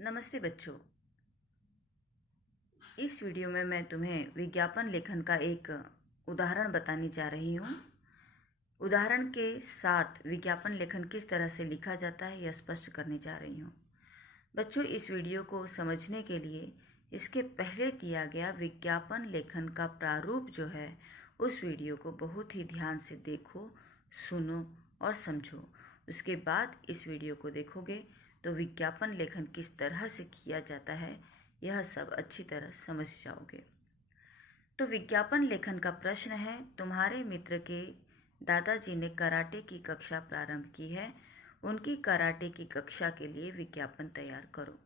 नमस्ते बच्चों। इस वीडियो में मैं तुम्हें विज्ञापन लेखन का एक उदाहरण बताने जा रही हूँ। उदाहरण के साथ विज्ञापन लेखन किस तरह से लिखा जाता है यह स्पष्ट करने जा रही हूँ। बच्चों, इस वीडियो को समझने के लिए इसके पहले दिया गया विज्ञापन लेखन का प्रारूप जो है उस वीडियो को बहुत ही ध्यान से देखो, सुनो और समझो। उसके बाद इस वीडियो को देखोगे तो विज्ञापन लेखन किस तरह से किया जाता है यह सब अच्छी तरह समझ जाओगे। तो विज्ञापन लेखन का प्रश्न है, तुम्हारे मित्र के दादाजी ने कराटे की कक्षा प्रारंभ की है, उनकी कराटे की कक्षा के लिए विज्ञापन तैयार करो।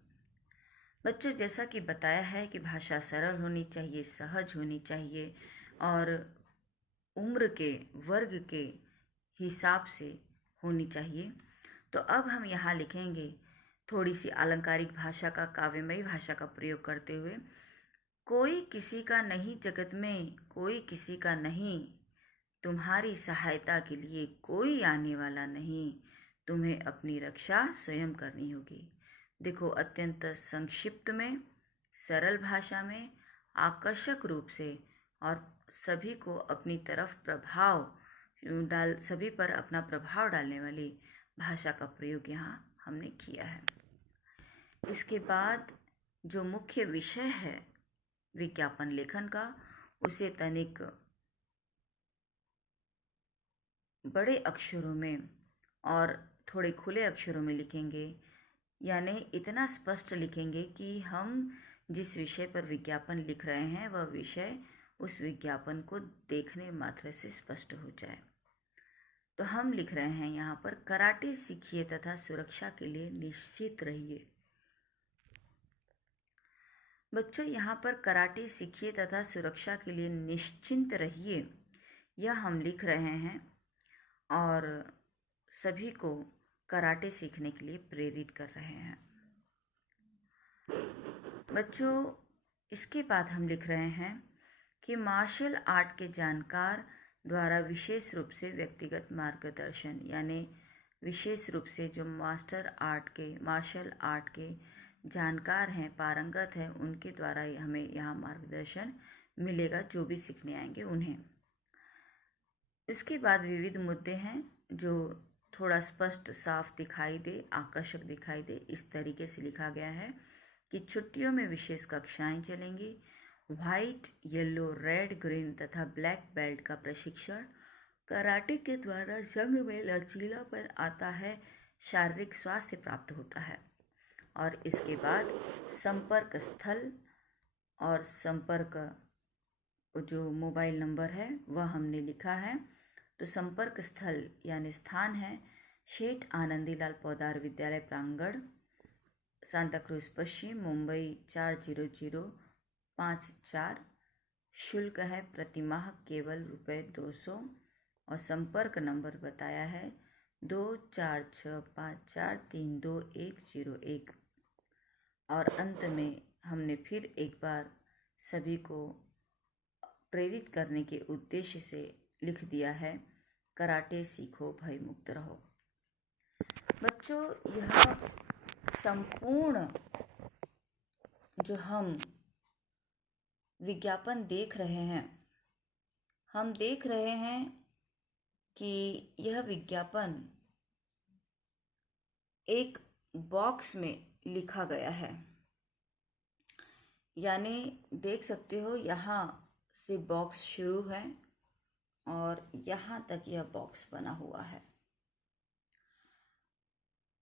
बच्चों, जैसा कि बताया है कि भाषा सरल होनी चाहिए, सहज होनी चाहिए और उम्र के वर्ग के हिसाब से होनी चाहिए। तो अब हम यहाँ लिखेंगे थोड़ी सी अलंकारिक भाषा का, काव्यमयी भाषा का प्रयोग करते हुए, कोई किसी का नहीं जगत में, कोई किसी का नहीं, तुम्हारी सहायता के लिए कोई आने वाला नहीं, तुम्हें अपनी रक्षा स्वयं करनी होगी। देखो, अत्यंत संक्षिप्त में, सरल भाषा में, आकर्षक रूप से और सभी को अपनी तरफ सभी पर अपना प्रभाव डालने वाली भाषा का प्रयोग यहाँ हमने किया है। इसके बाद जो मुख्य विषय है विज्ञापन लेखन का, उसे तनिक बड़े अक्षरों में और थोड़े खुले अक्षरों में लिखेंगे, यानी इतना स्पष्ट लिखेंगे कि हम जिस विषय पर विज्ञापन लिख रहे हैं वह विषय उस विज्ञापन को देखने मात्र से स्पष्ट हो जाए। तो हम लिख रहे हैं यहाँ पर, कराटे सीखिए तथा सुरक्षा के लिए निश्चित रहिए। बच्चों, यहाँ पर कराटे सीखिए तथा सुरक्षा के लिए निश्चिंत रहिए, यह हम लिख रहे हैं और सभी को कराटे सीखने के लिए प्रेरित कर रहे हैं। बच्चों, इसके बाद हम लिख रहे हैं कि मार्शल आर्ट के जानकार द्वारा विशेष रूप से व्यक्तिगत मार्गदर्शन, यानी विशेष रूप से जो मार्शल आर्ट के जानकार हैं, पारंगत हैं, उनके द्वारा हमें यहाँ मार्गदर्शन मिलेगा, जो भी सीखने आएंगे उन्हें। इसके बाद विविध मुद्दे हैं जो थोड़ा स्पष्ट, साफ दिखाई दे, आकर्षक दिखाई दे, इस तरीके से लिखा गया है कि छुट्टियों में विशेष कक्षाएं चलेंगी, व्हाइट, येलो, रेड, ग्रीन तथा ब्लैक बेल्ट का प्रशिक्षण, कराटे के द्वारा जंग में लचीलापन आता है, शारीरिक स्वास्थ्य प्राप्त होता है। और इसके बाद संपर्क स्थल और संपर्क जो मोबाइल नंबर है वह हमने लिखा है। तो संपर्क स्थल यानी स्थान है शेठ आनंदीलाल पोद्दार विद्यालय प्रांगण, सांता क्रूज पश्चिम, मुंबई 40054। शुल्क है प्रतिमाह केवल ₹200 और संपर्क नंबर बताया है 2465432101। और अंत में हमने फिर एक बार सभी को प्रेरित करने के उद्देश्य से लिख दिया है, कराटे सीखो, भय मुक्त रहो। बच्चों, यह संपूर्ण जो हम विज्ञापन देख रहे हैं, हम देख रहे हैं कि यह विज्ञापन एक बॉक्स में लिखा गया है, यानी देख सकते हो यहाँ से बॉक्स शुरू है और यहाँ तक यह बॉक्स बना हुआ है।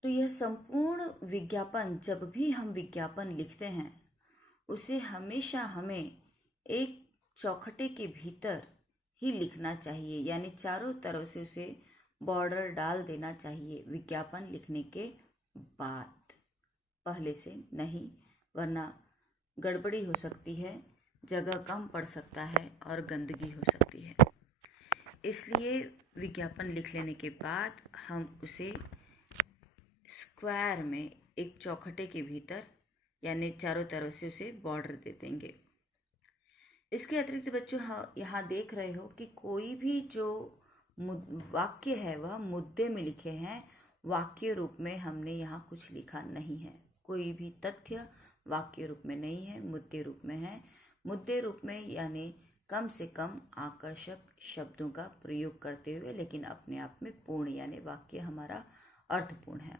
तो यह संपूर्ण विज्ञापन, जब भी हम विज्ञापन लिखते हैं उसे हमेशा हमें एक चौखटे के भीतर ही लिखना चाहिए, यानी चारों तरफ से उसे बॉर्डर डाल देना चाहिए विज्ञापन लिखने के बाद, पहले से नहीं, वरना गड़बड़ी हो सकती है, जगह कम पड़ सकता है और गंदगी हो सकती है। इसलिए विज्ञापन लिख लेने के बाद हम उसे स्क्वायर में, एक चौखटे के भीतर, यानी चारों तरफ से उसे बॉर्डर दे देंगे। इसके अतिरिक्त बच्चों, यहाँ देख रहे हो कि कोई भी जो वाक्य है वह मुद्दे में लिखे हैं, वाक्य रूप में हमने यहाँ कुछ लिखा नहीं है, कोई भी तथ्य वाक्य रूप में नहीं है, मुद्दे रूप में है। मुद्दे रूप में यानी कम से कम आकर्षक शब्दों का प्रयोग करते हुए, लेकिन अपने आप में पूर्ण यानी वाक्य हमारा अर्थपूर्ण है।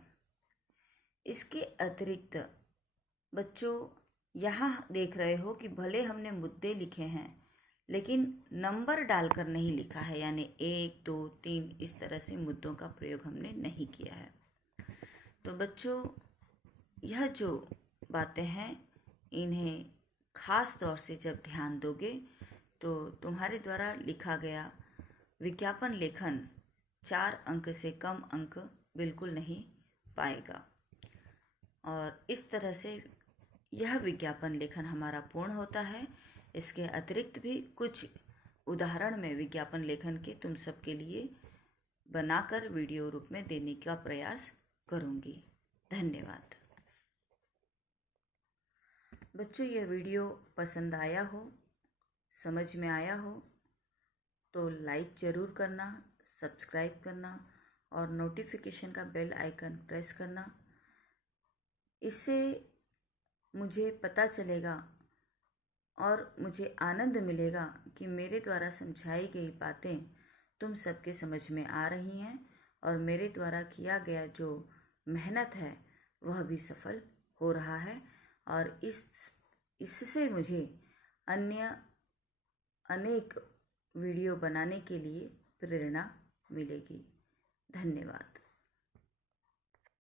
इसके अतिरिक्त बच्चों यहाँ देख रहे हो कि भले हमने मुद्दे लिखे हैं लेकिन नंबर डालकर नहीं लिखा है, यानी 1, 2, 3 इस तरह से मुद्दों का प्रयोग हमने नहीं किया है। तो बच्चों यह जो बातें हैं इन्हें खास तौर से जब ध्यान दोगे तो तुम्हारे द्वारा लिखा गया विज्ञापन लेखन 4 अंक से कम अंक बिल्कुल नहीं पाएगा। और इस तरह से यह विज्ञापन लेखन हमारा पूर्ण होता है। इसके अतिरिक्त भी कुछ उदाहरण मैं विज्ञापन लेखन के तुम सबके लिए बनाकर वीडियो रूप में देने का प्रयास करूँगी। धन्यवाद। बच्चों यह वीडियो पसंद आया हो, समझ में आया हो तो लाइक ज़रूर करना, सब्सक्राइब करना और नोटिफिकेशन का बेल आइकन प्रेस करना। इससे मुझे पता चलेगा और मुझे आनंद मिलेगा कि मेरे द्वारा समझाई गई बातें तुम सबके समझ में आ रही हैं और मेरे द्वारा किया गया जो मेहनत है वह भी सफल हो रहा है। और इससे मुझे अन्य अनेक वीडियो बनाने के लिए प्रेरणा मिलेगी। धन्यवाद।